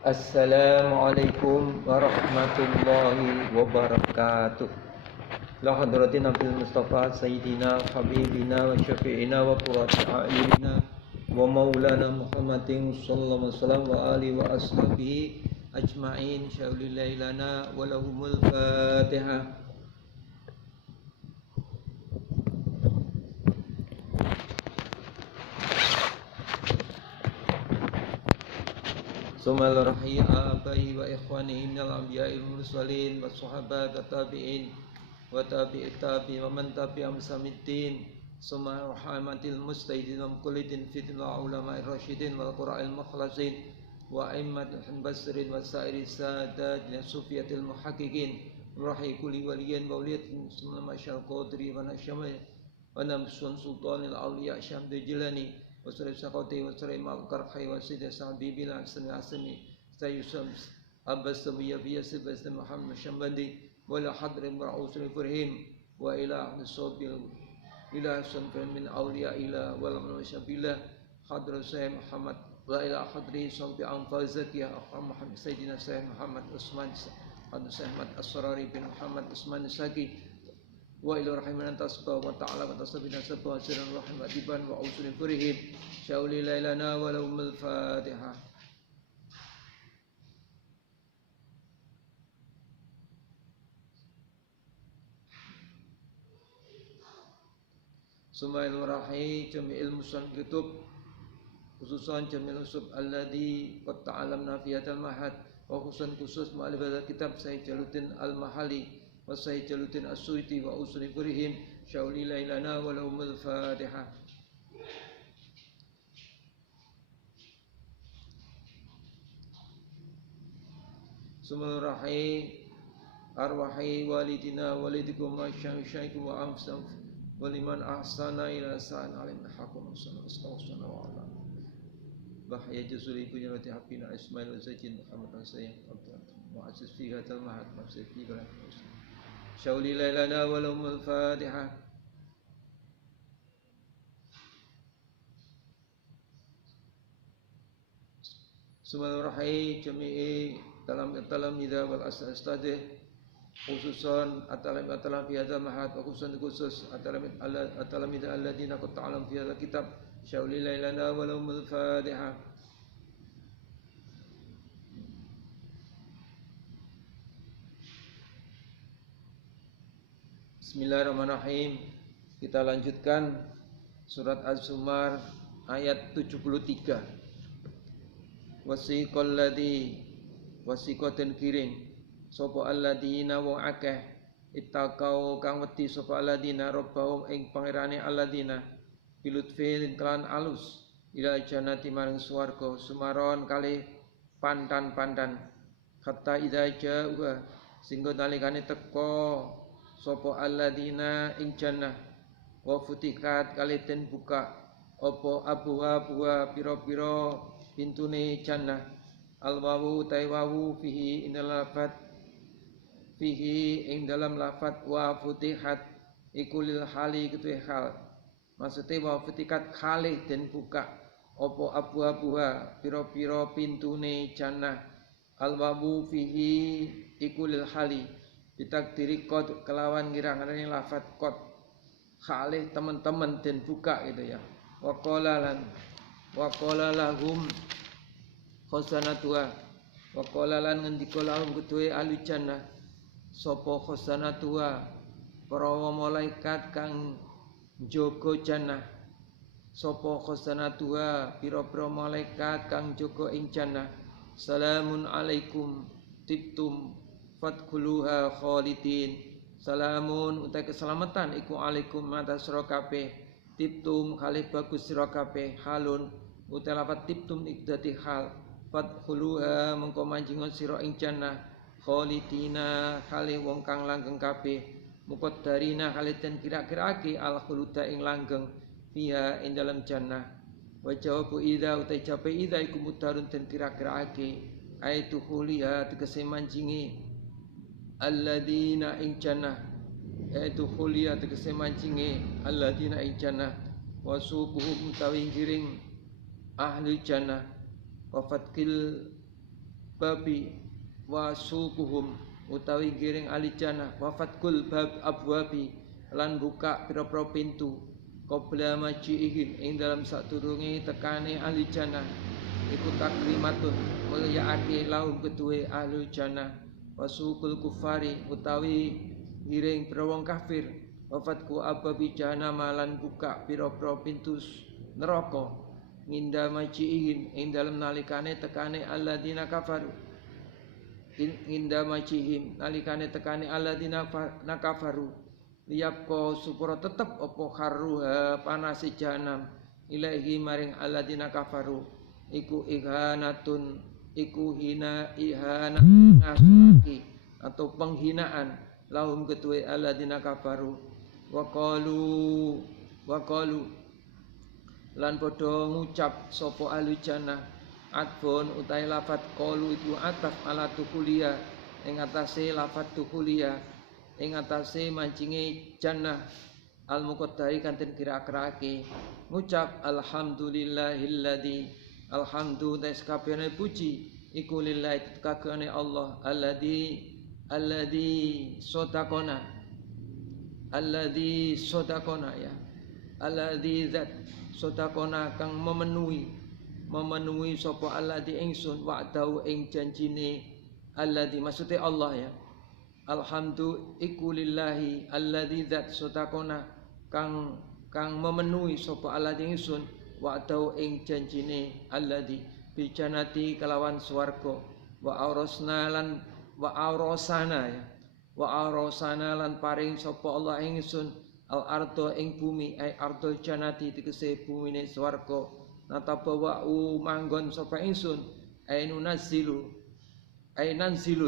Assalamualaikum warahmatullahi wabarakatuh. La hadratin Nabil Mustafa Sayyidina Habibina wa Syafi'ina wa Qurrati a'yunina wa maulana Muhammadin sallallahu alaihi wasallam wa alihi wa ashabihi ajma'in syaulillahi lana wa lahumul Fatihah. Sumal rahi abai wa ikhwani innal anbiya'il mursalin wa sahabat tabi'in wa tabi'it tabi'in wa man tabi'ahum samiddin summa rahmatil mustahidin wa muqallidin fitna ulama'ir rasyidin wal qura'il mukhlasin wa a'immatil basrin wa sa'iri sadatina sufiyatil muhaqqiqin rahi kulli waliyin wa waliyatin sunna masyal qadri wa nasyamai wa namsun sultanil awliya syamdul jilani wasri sakoti wasri malkarhi wasida sahabi bila asmi asmi sayusam abbas tabiya biya sibas Muhammad syambandi wala hadrim ra'usul furhim wa ila ahnisobil ila sanfir min awliya ila wala manusyabillah hadra sayyid Muhammad wa ila hadri sampi anfazaki ya Muhammad sayyidina sayyid Muhammad Usman hadra sayyid As-Sarari bin Muhammad Usman Saki wa ila rahiman tasbah wa ta'ala wa tasbihna sabah sirran rahim adiban wa usulin furihim syauli lailana wa lahumul Fatihah. Sumail rahi jami'il musan kitab khususan jami'il usub alladhi qad ta'alamna fi hadzal mahad wa khusus mu'allif hadzal kitab Sayyid Jaluddin Al-Mahali wa Sayyid Jaluddin As-Suyuti wa usuli furihim syauli lailana wa lahumul Fatihah. Sumail rahi arwahi walidina walidikum wa syaikhum wa amsam waliman ahsana ila sa'an alim hakum sallallahu wa ala bahya jazuli punya roti hapina Ismail wa Zaidin Muhammad wa Sayyid Abdul mu'assis fi hadzal mahad mu'assis fi syauli lailana wa lahumul Fatihah. Sumail rahi jami'i talam idza wal astadih khususan atalam fi hadzal mahad wa khusus atalam idza alladziina qad ta'alam fi hadzal kitab syauli lailana wa lahumul Fatihah. Bismillahirrahmanirrahim. Kita lanjutkan surat Az-Zumar ayat 73. Wasiqal ladzi wasiqatin kiring sapa alladzina wa akeh ittaqau kang wedi sapa alladzina rabbahum ing pangerane alladzina bilutfin kelan alus ila jannati maring swarga sumaron kalih pandan-pandan hatta idza jaa singgo nalikane teka sapa alladzina ing jannah wa futihat kalih den buka apa abwa pira-pira pintune jannah al-wawu taiwawu fihi indal lafat fihi ing dalam lafat wa futihat iku lil hali ketue hal maksudnya wa futihat khalih den buka apa abwa pira-pira pintune jannah al-wawu fihi iku lil hali ditakdiri qad kelawan ngirang-ngirang lafat qad khalih teman-teman den buka gitu ya wa qala lahum khosanatuha wa qala lan ngendika lahum kedue ahli jannah sapa khosanatuha para malaikat kang jaga jannah sapa khosanatuha pira-pira malaikat kang jaga ing jannah salamun alaikum tibtum fadkhuluha khalidin salamun utai keselamatan iku alaikum atas sira kabeh tibtum kalih bagus sira kabeh halun utai lafat tibtum ikdati hal fadkhuluha mengko manjing sira ing jannah khalidina kalih wong kang langgeng kabeh muqaddarina kalih den kira-kirake al khuluda ing langgeng fiha ing dalam jannah wa jawabu idza utai jape idza iku mudarun den kira-kirake aitu khuliha tegese manjingi alladzina ing jannah aitu khuliha tegese manjingi alladzina ing jannah wasubuhum utawi giring ahli jannah wafatkil babi wa sukuhum utawi giring ahli jannah wa fatkul bab abwabi lan buka pira-pira pintu qabla majiihim ing dalam sadurunge tekane ahli jannah iku takrimatun mulyaake lahum kedue ahli jannah wasukul kufari utawi giring pira wong kafir wafatku ababi jahannam lan buka pira-pira pintu neraka nginda majiihim ing dalam nalikane tekane alladzina kafaru inda majihim nalikane tekane alladzina kafaru liyabqa supaya tetep apa kharuha panase jahanam ilahi maring alladzina kafaru iku ihanatun iku ihanatun atau penghinaan lahum ketue alladzina kafaru wa qalu lan padha ngucap sapa ahli jannah adbon utai lafat qalu iku ataf ala tukulia ing atase lafat tukulia ing atase mancinge jannah al muqaddari kanten kira-kirake ngucap alhamdulillahilladzi alhamdulillah kabehane puji iku lillahi kagane Allah alladzi sodakona ya alladzi zat sodakona kang memenuhi sapa alladzi ingsun wa'dahu ing janjine alladzi maksude Allah ya alhamdu iku lillahi alladzi zat sodakona kang memenuhi sapa alladzi ingsun wa'dahu ing janjine alladzi bi jannati kelawan swarga wa aurasana lan paring sapa Allah ingsun al ardo ing bumi ai ardul jannati tegese bumine swarga natabawa'u manggon sapa ingsun ainunazzilu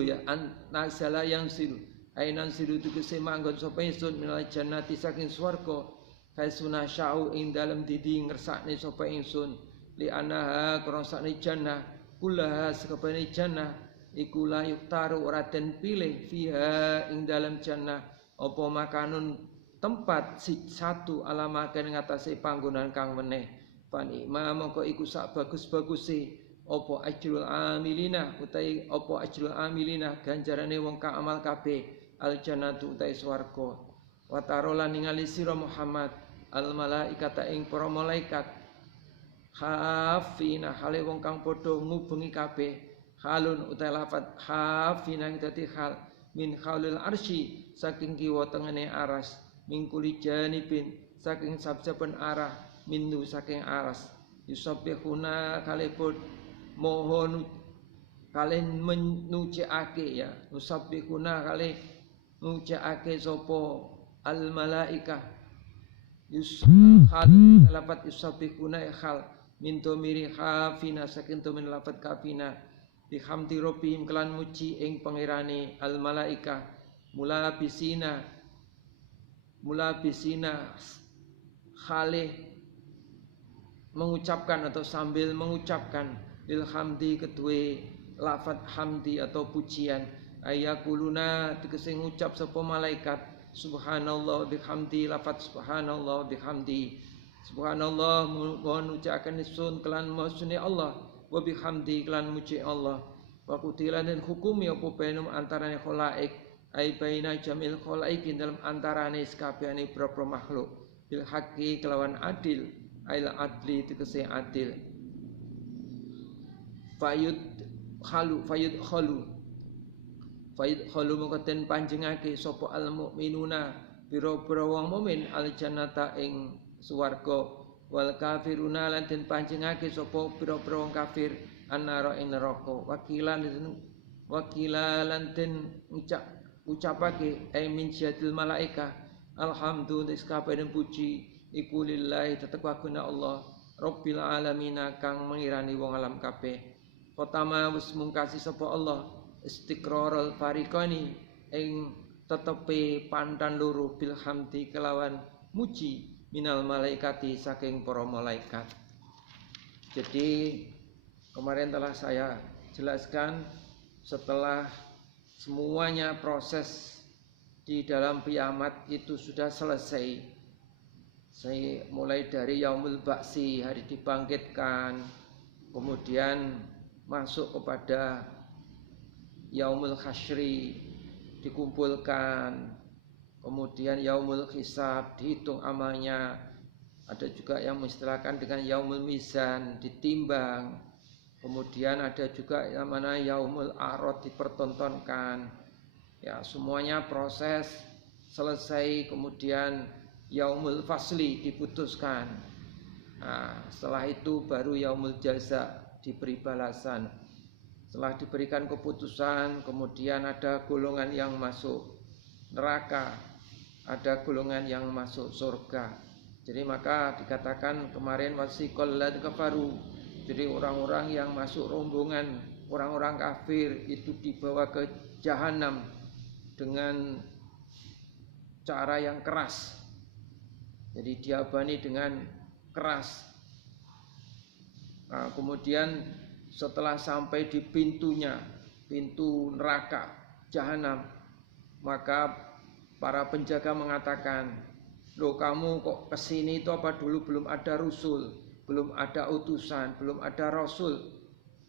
ya nazala yang silu ainanzilu tegese manggon sapa ingsun minal jannati saking swarga faisuna sya'u ing dalem didi ngersakne sapa ingsun li anaha krasane jannah kullaha sakabehane jannah iku la yuktaru ora den pilih fiha ing dalem jannah apa makanun tempat satu alamaken ngatasé panggonan kang meneh panikma mongko iku sak bagus-baguse apa ajrul amilina utahe apa ajrul amilina ganjarane wong kang amal kabeh al jannatu utahe swarga wa tarola ningali sira Muhammad al malaikata ing para malaikat hafina hale wong kang padha ngubengi kabeh halun utahe lafat hafina dadi hal min khaulil arsy saking kiwa tengene aras mingkuli janibin saking saben arah minnu saking aras yusabbihuna kalebut mohon kalian menuciake ya yusabbihuna kalian nuciake sapa al malaikah yusabbihuna lafat yusabbihuna khal min domiri khafina saking domin lafat kafina bihamdi rabbihim kelan muji ing pangerane al malaikah mulabisina khalih mengucapkan atau sambil mengucapkan ilhamdi kedue lafat hamdi atau pujian ayakuluna tegese ngucap sapa malaikat subhanallah bihamdi lafat subhanallah bihamdi subhanallah mohon ucapaken sun kelan maksune Allah wa bihamdi kelan muji Allah wa kutilan dan hukumi apa bainum antarane khalaik ai baina jamil khalaikin dalam antarane sakabehane propro makhluk bil haqqi kelawan adil ail adli tegese adil fayud khalu mongko den panjengake sapa al mukminuna pira-pira wong mukmin al jannata ing swarga wal kafiruna lan den panjengake sapa pira-pira wong kafir annara ing neraka wakilan den ucapake ai min jadil malaika alhamdulillah kabeh puji iku lillahi tetep kaguna Allah Rabbil alamin kang mengirani wong alam kabeh pertama wis mungkasi sapa Allah istiqrarul fariqani ing tetepe pandan loro bil hamdi kelawan muji minal malaikati saking para malaikat. Jadi kemarin telah saya jelaskan setelah semuanya proses di dalam kiamat itu sudah selesai. Saya mulai dari yaumul ba'si, hari dibangkitkan, kemudian masuk kepada yaumul hasyri dikumpulkan, kemudian yaumul hisab dihitung amalnya, ada juga yang mengistilahkan dengan yaumul mizan ditimbang, kemudian ada juga yang mana yaumul arad dipertontonkan. Ya, semuanya proses selesai, kemudian yaumul fasli diputuskan. Nah, setelah itu baru yaumul jaza diberi balasan. Setelah diberikan keputusan, kemudian ada golongan yang masuk neraka, ada golongan yang masuk surga. Jadi maka dikatakan kemarin wasiqal ladzina kafaru. Jadi orang-orang yang masuk rombongan orang-orang kafir itu dibawa ke jahanam dengan cara yang keras. Jadi diabani dengan keras. Nah, kemudian setelah sampai di pintunya, pintu neraka jahanam, maka para penjaga mengatakan, loh kamu kok kesini itu apa dulu belum ada rasul, belum ada utusan, belum ada rasul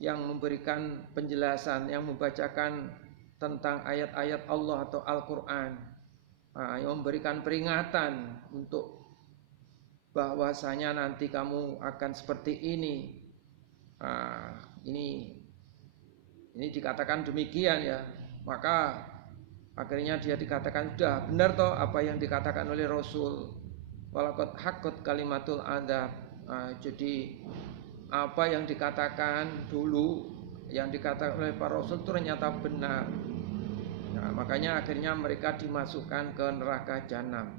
yang memberikan penjelasan, yang membacakan tentang ayat-ayat Allah atau Al-Quran, yang memberikan peringatan untuk bahwasanya nanti kamu akan seperti ini. Ini dikatakan demikian ya, maka akhirnya dia dikatakan sudah benar toh apa yang dikatakan oleh Rasul, walaqad haqqat kalimatul adzab. Jadi apa yang dikatakan dulu, yang dikatakan oleh para Rasul itu ternyata benar. Nah, makanya akhirnya mereka dimasukkan ke neraka jahanam.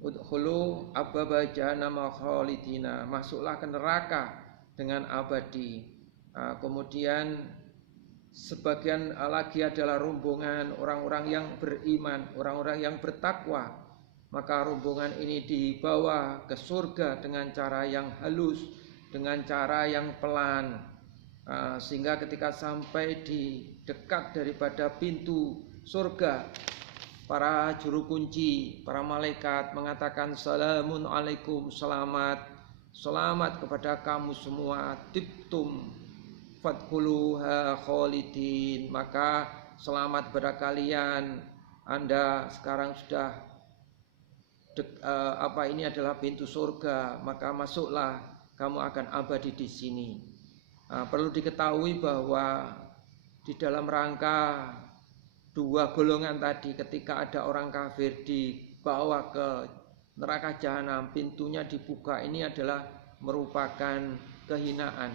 Udkhulu abwaba jahannam khalidina, masuklah ke neraka dengan abadi. Kemudian sebagian lagi adalah rombongan orang-orang yang beriman, orang-orang yang bertakwa. Maka rombongan ini dibawa ke surga dengan cara yang halus, dengan cara yang pelan, sehingga ketika sampai di dekat daripada pintu surga, para juru kunci, para malaikat mengatakan salamun alaikum, selamat, selamat kepada kamu semua, tibtum fadkhuluha khalidin, maka selamat kepada kalian, Anda sekarang sudah ini adalah pintu surga, maka masuklah, kamu akan abadi di sini. Perlu diketahui bahwa di dalam rangka dua golongan tadi, ketika ada orang kafir dibawa ke neraka jahanam, pintunya dibuka, ini adalah merupakan kehinaan,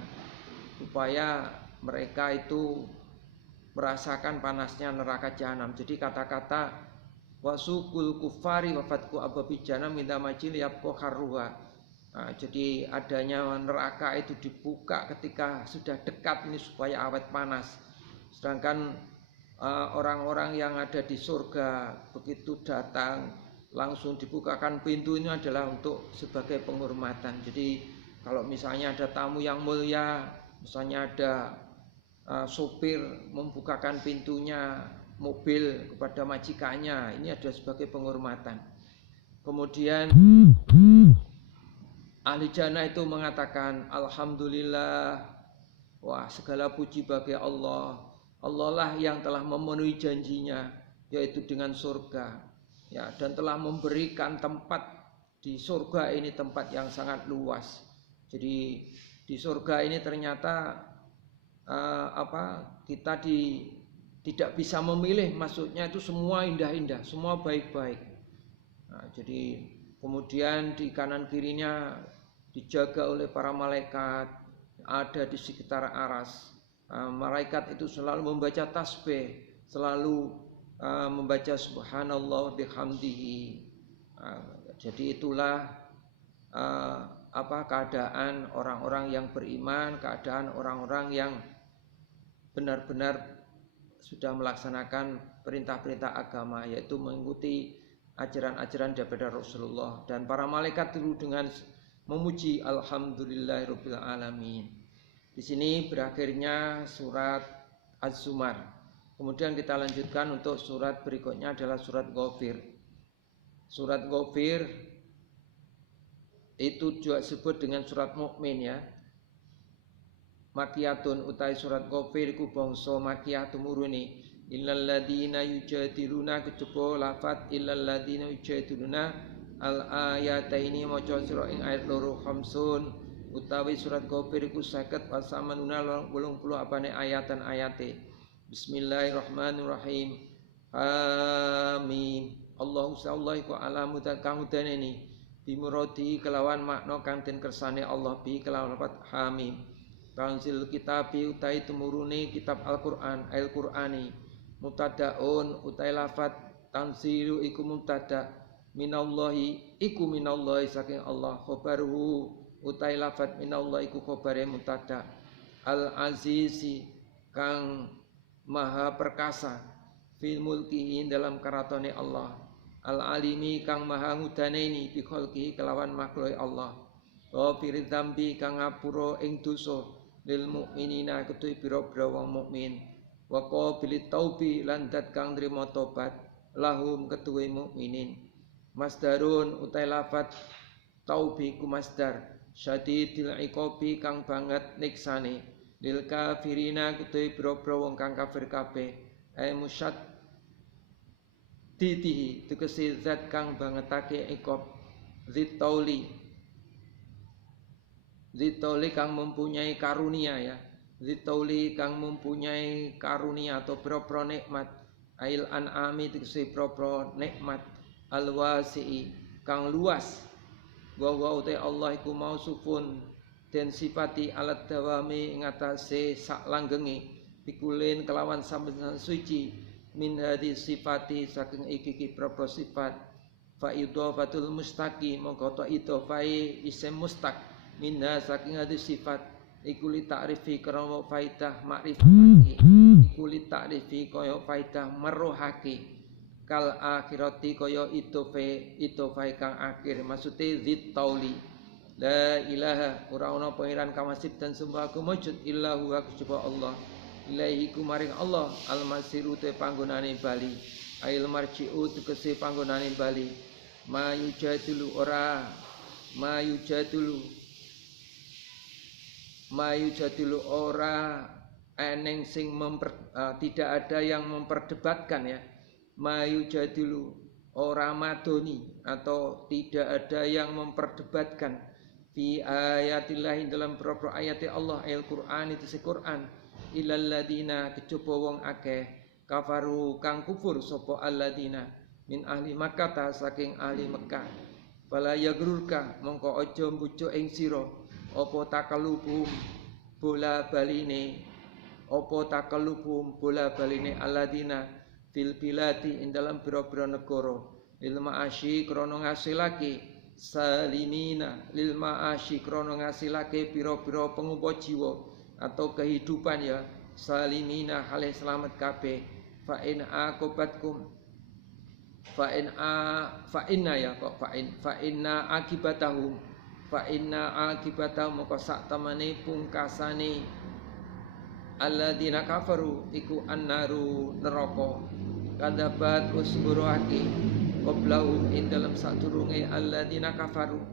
supaya mereka itu merasakan panasnya neraka jahanam. Jadi kata-kata wasukul kufari wafatku ababi jahanam minta majil yapko harruha. Jadi adanya neraka itu dibuka ketika sudah dekat ini supaya awet panas. Sedangkan orang-orang yang ada di surga begitu datang langsung dibukakan pintu, ini adalah untuk sebagai penghormatan. Jadi kalau misalnya ada tamu yang mulia, misalnya ada sopir membukakan pintunya mobil kepada majikannya, ini ada sebagai penghormatan. Kemudian ahli jannah itu mengatakan alhamdulillah, wah segala puji bagi Allah, Allah lah yang telah memenuhi janjinya, yaitu dengan surga, ya, dan telah memberikan tempat di surga ini, tempat yang sangat luas. Jadi di surga ini ternyata kita tidak bisa memilih, maksudnya itu semua indah-indah, semua baik-baik. Jadi kemudian di kanan kirinya dijaga oleh para malaikat, ada di sekitar aras. Malaikat itu selalu membaca tasbih, selalu membaca subhanallah bihamdihi. Jadi itulah keadaan orang-orang yang beriman, keadaan orang-orang yang benar-benar sudah melaksanakan perintah-perintah agama, yaitu mengikuti ajaran-ajaran daripada Rasulullah. Dan para malaikat itu dengan memuji alhamdulillahirabbil alamin. Di sini berakhirnya surat Az-Zumar. Kemudian kita lanjutkan untuk surat berikutnya adalah surat Ghafir. Surat Ghafir itu juga disebut dengan surat Mukmin ya. makiyatun utai surat Ghafir iku bangsa makiyah tumurune illal ladina yujadiluna kejaba lafat illal ladina yujadiluna al ayataini maca sira ing ayat loro khamsun utawi surat Ghafir iku 50 wasamanuna 80 apane ayatan ayate. Bismillahirrahmanirrahim. Amin. Allahu sallallahu iku alamu kang udaneni bimuradi kelawan makna kang den kersane Allah bi kelawan lafat hamim. Tanzil kitabi utai tumurune kitab Al-Qur'an Al-Qur'ani mubtadaun utai lafat tanzilu iku mubtada minallahi iku minallahi saking Allah khabaruhu utai lafat minallahi iku khabare mubtada al-azizi kang maha perkasa fil mulkihi dalam karatone Allah al-alimi kang maha ngudaneni bi khalqihi kelawan makhluk Allah ghafiriz dzambi kang ngapura ing dosa lil mukminina ketuwi pira-pira wong mukmin wa qabilit taubi lan dat kang nrimo tobat lahum ketuwi mukminin masdarun utai lafat taubi ku masdar syadidil iqabi kang banget niksane lil kafirina ketuwi pira-pira wong kang kafir kabeh ay musyad titihi tegese zat kang bangetake iqab Zitauli kang mempunyai karunia ya. Zitauli kang mempunyai karunia atau pro nikmat. Ail an'ami tegese pro nikmat. Al-wasi'i kang luas. Wa utai Allah iku mausufun den sifati alat dawami ing atase sak langgenge pikulin kelawan sampeyan suci min hadis sifati saking iki pro sifat fa idhafatul mustaqi mongko to idhafai isim mustaq minha saking hadis sifat iku li ta'rifi krana faidah makrifati iku li ta'rifi kaya faidah meruhake kal akhirati kaya idhofai kang akhir maksude zit tauli la ilaha ora ana pangeran kang wasib dan sembah kumujud illa huwa kejaba Allah ilaihi kumaring Allah al-masiru te panggonane bali ail marji'u tegese panggonane bali mayujadulu ora eneng sing tidak ada yang memperdebatkan ya mayujadilu ora madoni atau tidak ada yang memperdebatkan fi ayatillah dalam propro ayati Allah Al-Qur'an itu Quran ilal ladina kejaba wong akeh kafaru kang kufur sapa alladina min ahli Makkah saking ahli Mekah fala yagrurka mongko aja mbujuk ing sira apa takalubum bola baline aladina fil biladi ing dalam pira-pira negara lil ma'asyi krana ngasilake salimina lil ma'asyi krana ngasilake pira-pira pengumpa jiwa atau kehidupan ya salimina halih selamat kabeh fa in aqibatkum fa inna akibatahum maka sak temene pungkasane alladzina kafaru iku annaru neraka kadzabat usburuake qoblahum ing dalam sadurunge alladzina kafaru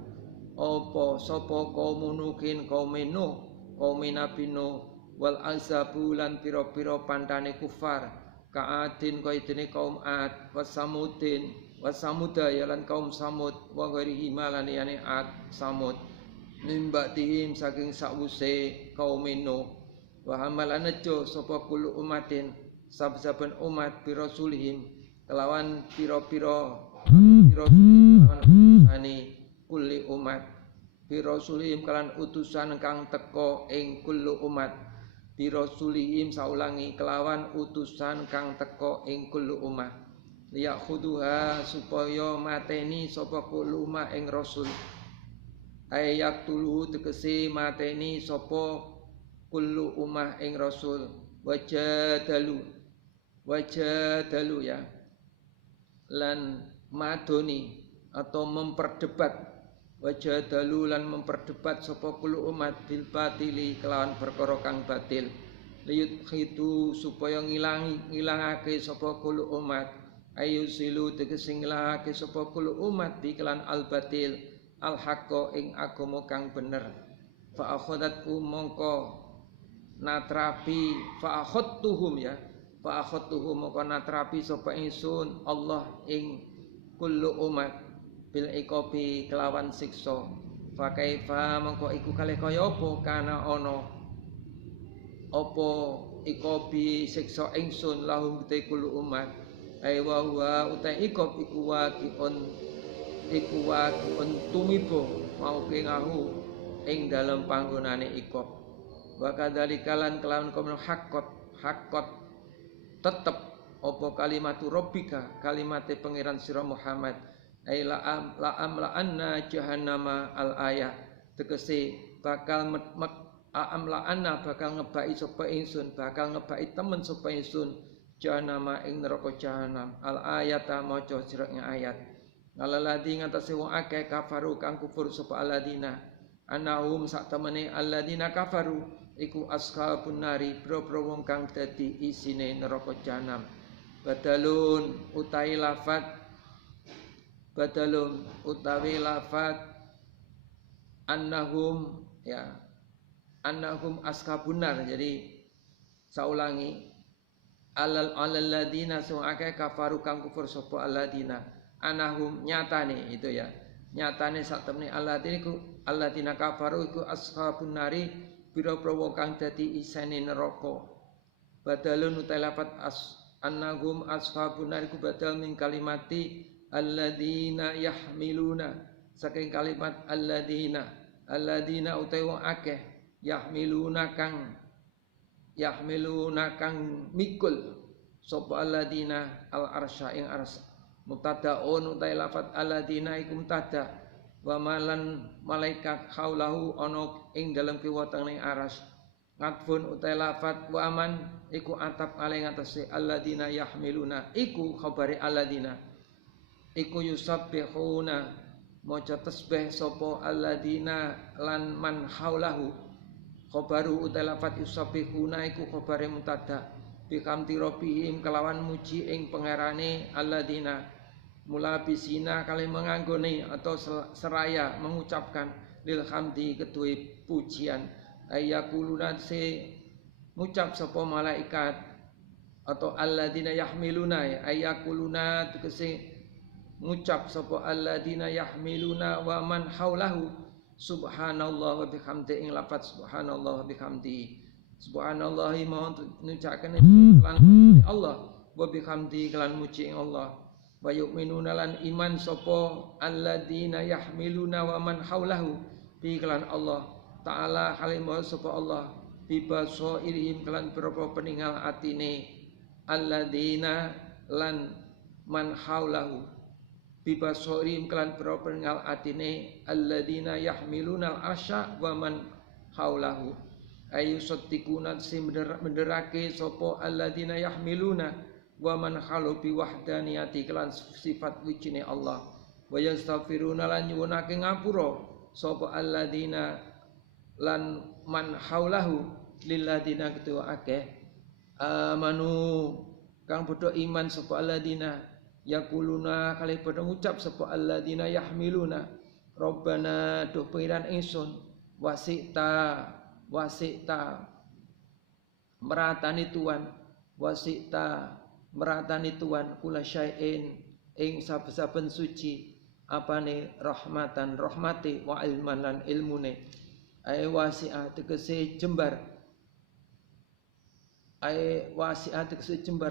apa sapa kaum nukin kaum Nabi Nuh wal azabu lan pira-pira pantane kufar ka'adin kaya dene kaum Ad wasamuda ya lan kaum Samud wa ghairihi malan yani Ad Samud nimba'tihim saking sakwuse kaum Nuh wa hamalan aja sapa kulo umatin saben umat bi rasulihim kelawan pira-pira ane kulli umat bi rasulihim kalan utusan kang teka ing kullu umat bi rasulihim saulangi kelawan utusan kang teka ing kullu umat liyakhuduha supaya mateni sapa kullu umat ing rasul ayak tulu tegese mateni sapa kullu umat ing rasul wajadalu ya lan madoni atau memperdebat wajadalu lan memperdebat sapa kullu umat bil batili kelawan perkara kang batil liyut khitu supaya ngilangake sapa kullu umat ayu silu tegese ngilangake sapa kullu umat bi kelan al batil al haqqo ing agama kang bener fa akhadatku mongko natrapi fa akhadtuhum ya fa akhadtuhum moko natrapi sapa ingsun Allah ing kullu umat bil iqabi kelawan siksa fa kaifa mongko iku kalih kaya apa kana ana apa iqabi siksa ingsun lahum te kullu umat ai wa huwa utai iqab iku waqi'un tumibo mau kengahu ing dalem panggonane iqab wa kadzalika lan kelawan kono hakot tetep apa kalimatu rabbika kalimate pangeran sira Muhammad ai la'am la'anna jahannama al ayah tegese bakal la'anna bakal ngebaki sapa ingsun bakal ngebaki temen sapa ingsun jahannama ing neraka jahanam al ayata maca sira ing ayat alaladi ngatasi wong akeh kafaru kang kufur sapa aladina anahum sak temene aladina kafaru iku ashabun nari boro-boro wong kang dadi isine neraka jahanam badalun utawi lafat annahum ya annahum ashabun nar jadi saulangi alalladina sing akeh kafaru kang kufur sapa aladina anahum nyatane itu ya nyatane sak temene alladina kafaru iku ashabun nari biro-biro wong kang dadi isine neraka badalun utawi lafat annahum ashabun nar iku badal min kalimati alladina yahmiluna saking kalimat alladina utawi wong akeh yahmiluna kang mikul sapa alladina al arsya ing arsy mubtadaun utawi lafat alladina iku mubtada wa malan malaikat haulahu ana ing dalem kiwatane aras ngatfun utawi lafat wa aman iku atap ale ngatasi alladina yahmiluna iku khabari alladina iku yusabbihuna maca tasbih sapa alladina lan man haulahu khabaru utawi lafat yusabbihuna iku khabare mubtada bihamdi rabbihim kelawan muji ing pangerane alladina mulabisina kali menganggone atau seraya mengucapkan lil hamdi kedue pujian ayakuluna se ngucap sapa malaikat atau alladzina yahmiluna ayakuluna tegese ngucap sapa alladzina yahmiluna wa man haulahu subhanallah wa bihamdi ing lafaz subhanallah wa bihamdi subhanallahi mohon ngucapkan lan Allah wa bihamdi kelan muji ing Allah wa yu'minuna lan iman sapa alladzina yahmiluna wa man haulahu bi kelan Allah taala halimah sapa Allah bi basairihim kelan berapa peninggal atine alladzina lan man haulahu bi basairihim kelan berapa peninggal atine alladzina yahmiluna al-arsya wa man haulahu ayu saddiquna sim menderake sapa alladzina yahmiluna wa man khalu bi wahdaniyati kelan sifat wijine Allah wa yastaghfiruna lan nyuwunake ngapura sapa alladzina lan man haulahu lilladina ketua akeh amanu kang padha iman sapa alladzina yaquluna kali padha ngucap sapa alladzina yahmiluna rabbana duh pengiran ingsun wasita meratani tuan wasita meratani tuan kula syai'in ing saben-saben suci apane rahmatan rahmati wa ilman lan ilmune ay wasi'ah tegese jembar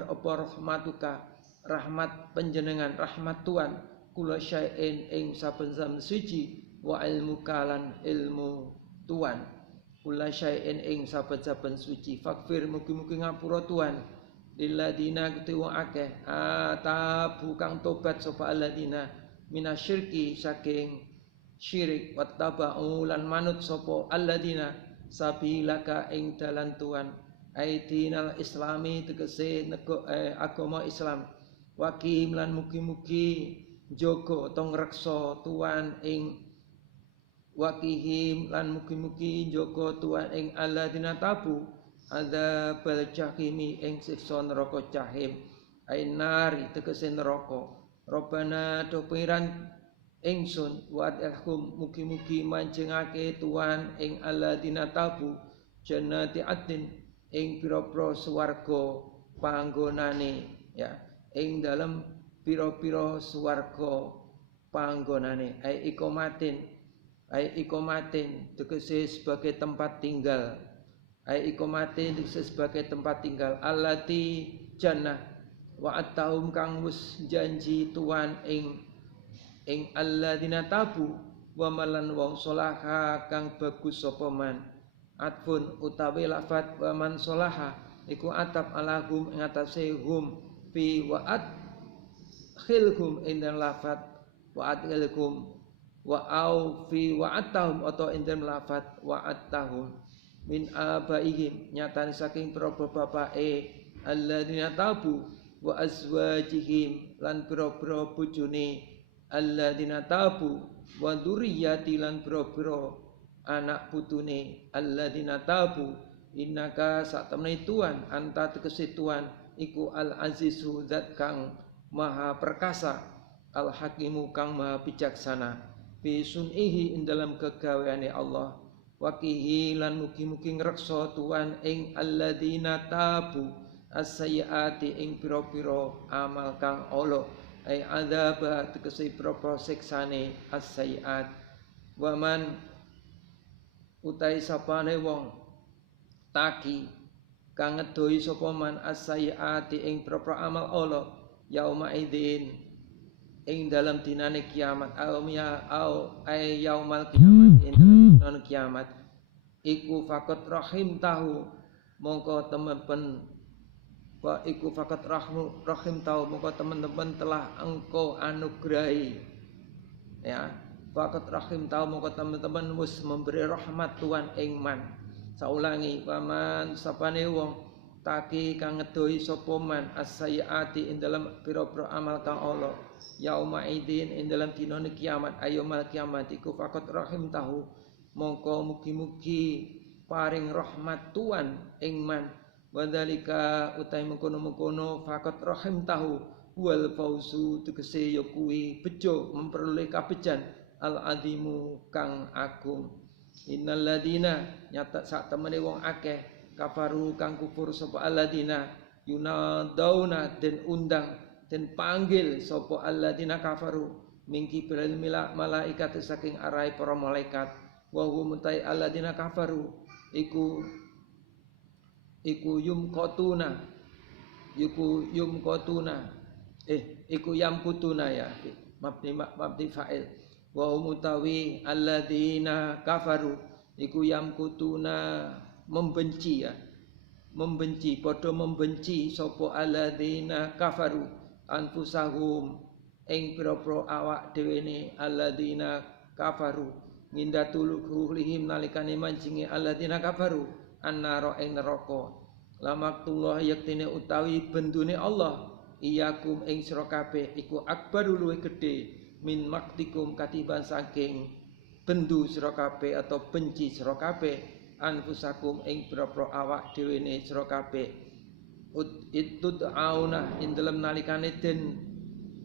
apa rahmatuka rahmat panjenengan rahmat tuan kula syai'in ing saben-saben suci wa ilmuka lan ilmu tuan kula syai'in ing saben-saben suci fakfir mugi-mugi ngapura tuan lilladina ketua akeh atabu kang tobat sapa alladina minasyirki saking syirik wattaba'u lan manut sapa alladina sabilaka ing dalan tuan aidinal islami tegese agama Islam wakim lan mugi-mugi njogo atau ngreksa tuan ing wakihim lan mugi-mugi njogo tuan ing alladina tabu adzabal jahimi ing siksa neraka jahim ainari tegese neraka robbana do pengiran ingsun wa adhum mugi-mugi manjengake tuan ing alladzina tabu jannati adnin ing pira-pira swarga panggonane ya ing dalem pira-pira swarga panggonane ai ikomatin tegese sebagai tempat tinggal tegese sebagai tempat tinggal allati jannah wa'atahum kang wis janji tuan ing alladzina tabu wa malan wong solaha kang bagus sapa man atfun utawi lafat wa man solaha iku atap alahum ing atase hum fi wa'at khilhum indal lafat wa'at khilhum wa au fi wa'atahum atau indal lafat wa'atahum min abaihim nyatane saking para bapake alladzina tabu wa azwajihim lan pira-pira bojone alladzina tabu wa dzurriyyati lan pira-pira anak putune alladzina tabu innaka satemene Tuhan anta tegese Tuhan iku al azizu zat kang maha perkasa al hakimu kang maha bijaksana fi sunihi ing dalam kegaweane Allah waqihi lan mugi-mugi ngreksa Tuhan ing alladzina tabu as-sayyiati ing pira-pira amal kang ala ai adzaba tegese pira-pira siksane as-sayyiat wa man utai sapane wong taki kang ngedoi sapa man as-sayyiati ing pira-pira amal ala yauma idzin ing dalam dinane kiamat ai yaumal kiamat ing dalam kiamat iku faqat rahim tahu mongko temen wa iku fakat rahim tahu mongko teman-teman telah engkau anugrahi ya fakat rahim tahu mongko teman-teman wis memberi rahmat Tuhan ing man saulangi paman sapane wong taki kang ngedoi sapa man as-sayyiati ing dalam pira-pira amal kang ala yauma idzin ing dalam dinane kiamat ayomal kiamat iku fakat rahim tahu mongko mugi-mugi paring rahmat Tuhan ing man wadzalika utai mengkono-mengkono faqat rahim tahu wal fauzu tegese ya kuwi bejo memperoleh kabejan al azimu kang agung innal ladina nyata sak temene wong akeh kafaru kang kufur sapa alladina yunadauna den undang den panggil sapa alladina kafaru mingki bil malaikat saking arai para malaikat wa hum mutai alladina kafaru iku yamkutuna iku yamkutuna ya mabni fa'il wa mutawi alladzina kafaru iku yamkutuna membenci padha membenci sapa alladzina kafaru anfusahum ing pira-pira awak dhewene alladzina kafaru ngindatul ruhihim nalikane mancinge alladzina kafaru annara ing neraka lamaktullah yaktine utawi bendune Allah iyakum ing sira kabeh iku akbaru luwih gedhe min maktikum katiban saking bendu sira kabeh atau benci sira kabeh anfusakum ing pira-pira awak dhewene sira kabeh itud'auna ing dalem nalikane den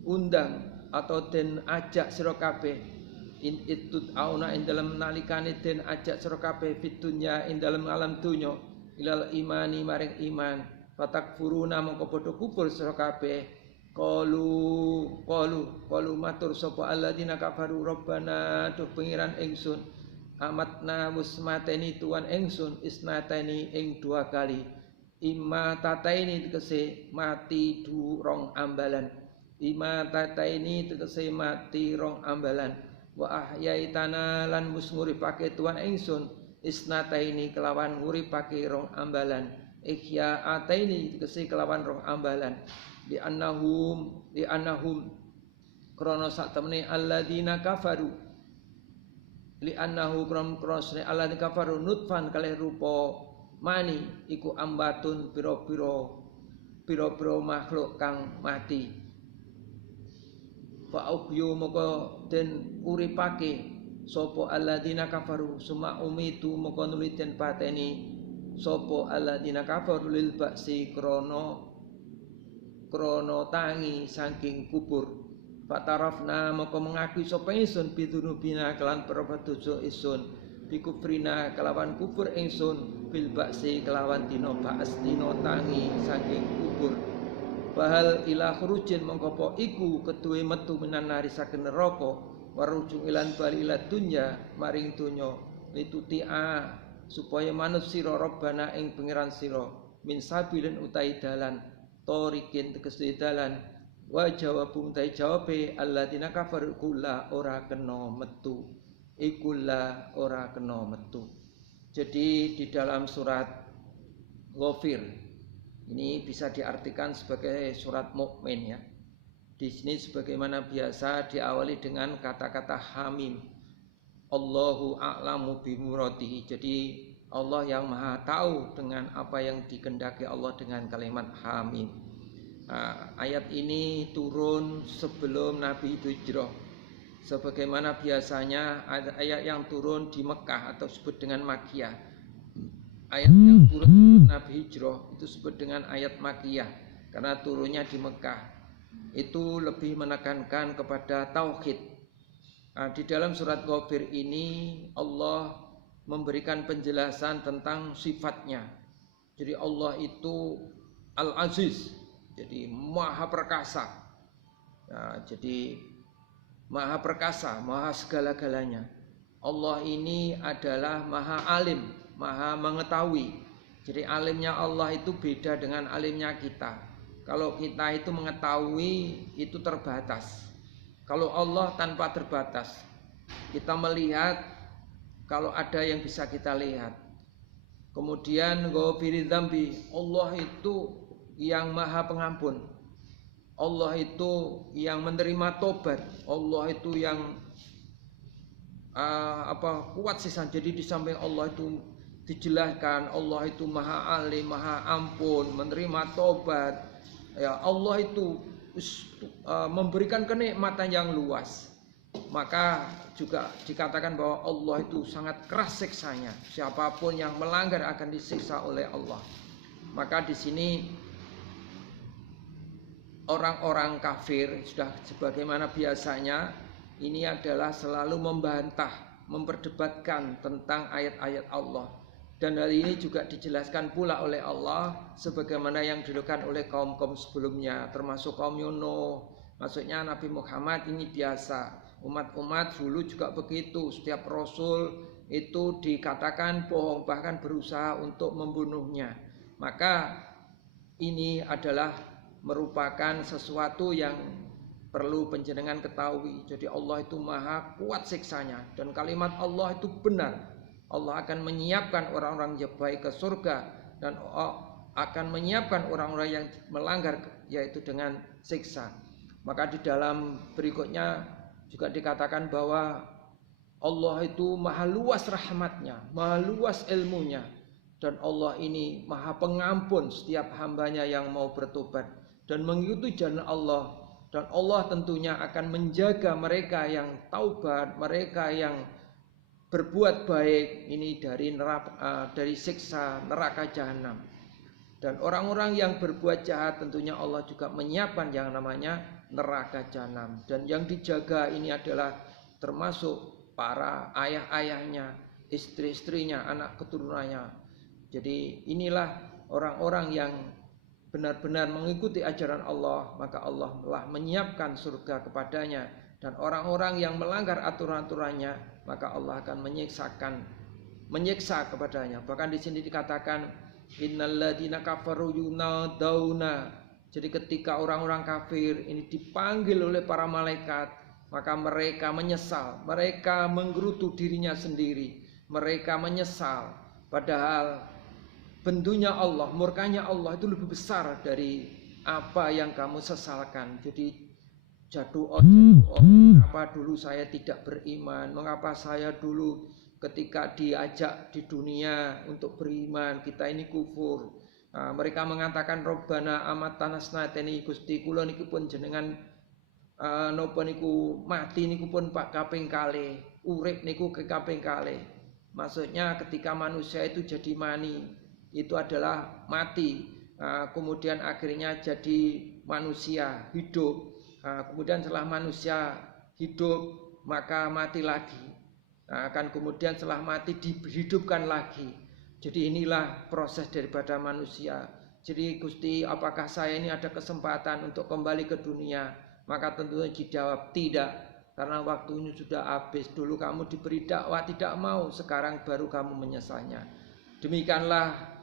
undang atau den ajak sira kabeh in itud'auna ing dalem nalikane den ajak sira kabeh fid dunya ing dalem alam dunya ilal imani maring iman fatakfuruna mongko padha kufur sira kabeh qalu matur sapa alladzina kafaru rabbana duh pengiran ingsun amatna wis mateni tuan ingsun isnateni ing dua kali imma tataini tegese mati rong ambalan imma tataini tegese mati rong ambalan wa ahyaitana lan mus nguripake tuan ingsun isnataini kelawan nguripake rong ambalan ihya ataini tegese kelawan rong ambalan di annahum krana sak temene alladzina kafaru li annahu krana alladzina kafaru nutfan kalih rupa mani iku ambatun pira-pira makhluk kang mati fa ubyu moko den uripake sapa alladzina kafaru suma umitu moko nuliten pateni sapa alladzina kafaru lil ba'si krana tangi saking kubur fatarafna moko mengakui sapa ingsun bidunubina kelan para dosa ingsun bikufrina kelawan kufur ingsun bil baksi kelawan dina ba'as dina tangi saking kubur. Bahal ila khurujin mongko iku keduwe metu minan nari saking neraka warujung ilan bali ila dunya maring donya litutia supaya manut sira robbana ing pangeran sira min sabilin utai dalan torikin tegese dalan wa jawabung tai jawabe alladzina kafaru kula ora kena metu ikulah ora kena metu. Jadi di dalam surat Ghafir ini bisa diartikan sebagai surat mukmin ya. Di sini sebagaimana biasa diawali dengan kata-kata hamim. Allahu a'lamu bimuradihi. Jadi Allah yang maha tahu dengan apa yang dikehendaki Allah dengan kalimat hamim. Nah, ayat ini turun sebelum Nabi hijrah. Sebagaimana biasanya ayat yang turun di Mekah atau disebut dengan Makkiyah. Ayat yang turun Nabi hijrah itu disebut dengan ayat Makkiyah karena turunnya di Mekah. Itu lebih menekankan kepada tauhid. Nah, di dalam surat Ghafir ini Allah memberikan penjelasan tentang sifatnya. Jadi Allah itu Al-Aziz, jadi maha perkasa. Nah, jadi maha perkasa, maha segala-galanya. Allah ini adalah maha alim, maha mengetahui. Jadi alimnya Allah itu beda dengan alimnya kita. Kalau kita itu mengetahui itu terbatas. Kalau Allah tanpa terbatas. Kita melihat kalau ada yang bisa kita lihat. Kemudian ghafiriz dzambi, Allah itu yang maha pengampun. Allah itu yang menerima tobat. Allah itu yang kuat sisan. Jadi di samping Allah itu dijelaskan Allah itu maha alim, maha ampun, menerima tobat. Ya, Allah itu memberikan kenikmatan yang luas. Maka juga dikatakan bahwa Allah itu sangat keras siksanya. Siapapun yang melanggar akan disiksa oleh Allah. Maka di sini orang-orang kafir sudah sebagaimana biasanya ini adalah selalu membantah, memperdebatkan tentang ayat-ayat Allah. Dan hal ini juga dijelaskan pula oleh Allah sebagaimana yang dilakukan oleh kaum-kaum sebelumnya, termasuk kaum Nuh. Maksudnya Nabi Muhammad ini biasa. Umat-umat dulu juga begitu. Setiap rasul itu dikatakan bohong, bahkan berusaha untuk membunuhnya. Maka ini adalah merupakan sesuatu yang perlu panjenengan ketahui. Jadi Allah itu maha kuat siksanya. Dan kalimat Allah itu benar. Allah akan menyiapkan orang-orang yang baik ke surga. Dan akan menyiapkan orang-orang yang melanggar, yaitu dengan siksa. Maka di dalam berikutnya juga dikatakan bahwa Allah itu maha luas rahmatnya, maha luas ilmunya. Dan Allah ini maha pengampun setiap hambanya yang mau bertobat dan mengikuti jalan Allah. Dan Allah tentunya akan menjaga mereka yang taubat, mereka yang berbuat baik ini dari neraka, dari siksa neraka jahanam. Dan orang-orang yang berbuat jahat tentunya Allah juga menyiapkan yang namanya neraka jahanam. Dan yang dijaga ini adalah termasuk para ayah-ayahnya, istri-istrinya, anak keturunannya. Jadi inilah orang-orang yang benar-benar mengikuti ajaran Allah, maka Allah telah menyiapkan surga kepadanya. Dan orang-orang yang melanggar aturan-aturannya, maka Allah akan menyiksa kepadanya. Bahkan di sini dikatakan innalladzina kafaru yunadauna. Jadi ketika orang-orang kafir ini dipanggil oleh para malaikat, maka mereka menyesal, mereka menggerutu dirinya sendiri, mereka menyesal. Padahal bendunya Allah, murkanya Allah itu lebih besar dari apa yang kamu sesalkan. Jadi jatuh, mengapa dulu saya tidak beriman, mengapa saya dulu ketika diajak di dunia untuk beriman kita ini kufur. Nah, mereka mengatakan Robbana amatana snateni, Gusti kula niki pun jenengan napa niku mati niku pun pak kaping kalih, urip niku ke kaping kalih. Maksudnya ketika manusia itu jadi mani, itu adalah mati. Kemudian akhirnya jadi manusia hidup. Kemudian setelah manusia hidup maka mati lagi. akan kemudian setelah mati dihidupkan lagi. Jadi inilah proses daripada manusia. Jadi Gusti, apakah saya ini ada kesempatan untuk kembali ke dunia? Maka tentunya dijawab tidak, karena waktunya sudah habis. Dulu kamu diberi dakwah tidak mau, sekarang baru kamu menyesalnya. Demikianlah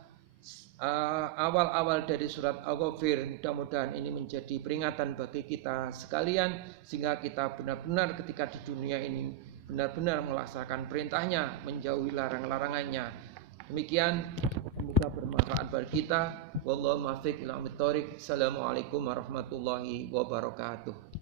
awal-awal dari surat Al-Ghafir. Mudah-mudahan ini menjadi peringatan bagi kita sekalian, sehingga kita benar-benar ketika di dunia ini benar-benar melaksanakan perintahnya, menjauhi larang-larangannya. Demikian, semoga bermanfaat bagi kita. Wallahu muwaffiq ila aqwamit thoriq. Assalamualaikum warahmatullahi wabarakatuh.